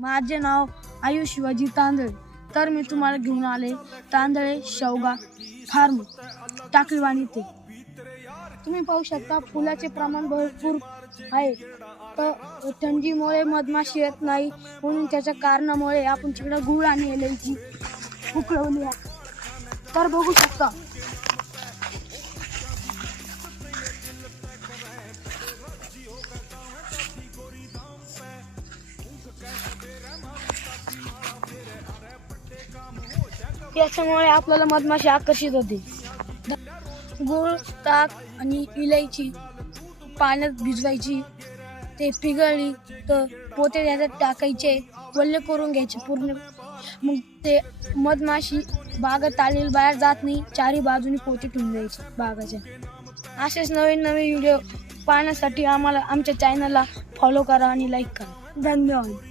माझे नाव आयुष शिवाजी तांदळे. तर मी तुम्हाला घेऊन आले तांदळे शेवगा फार्म टाकळीवाणी ते. तुम्ही पाहू शकता फुलाचे प्रमाण भरपूर आहे. तर थंडीमुळे मधमाशी येत नाही म्हणून त्याच्या कारणामुळे आपण तिकडे गुळ आणि इलायची उकळवली आहे. तर बघू शकता याच्यामुळे आपल्याला मधमाशी आकर्षित होते. गुळ, ताक आणि इलायची पाण्यात भिजवायची, ते पिघळली तर पोते त्याच्यात टाकायचे, वल्ले करून घ्यायचे पूर्ण. मग ते मधमाशी बागेत आलेली बाहेर जात नाही, चारी बाजूनी पोते ठेवून द्यायचे बागाच्या. असेच नवीन नवीन व्हिडिओ पाहण्यासाठी आमच्या चॅनलला फॉलो करा आणि लाईक करा. धन्यवाद.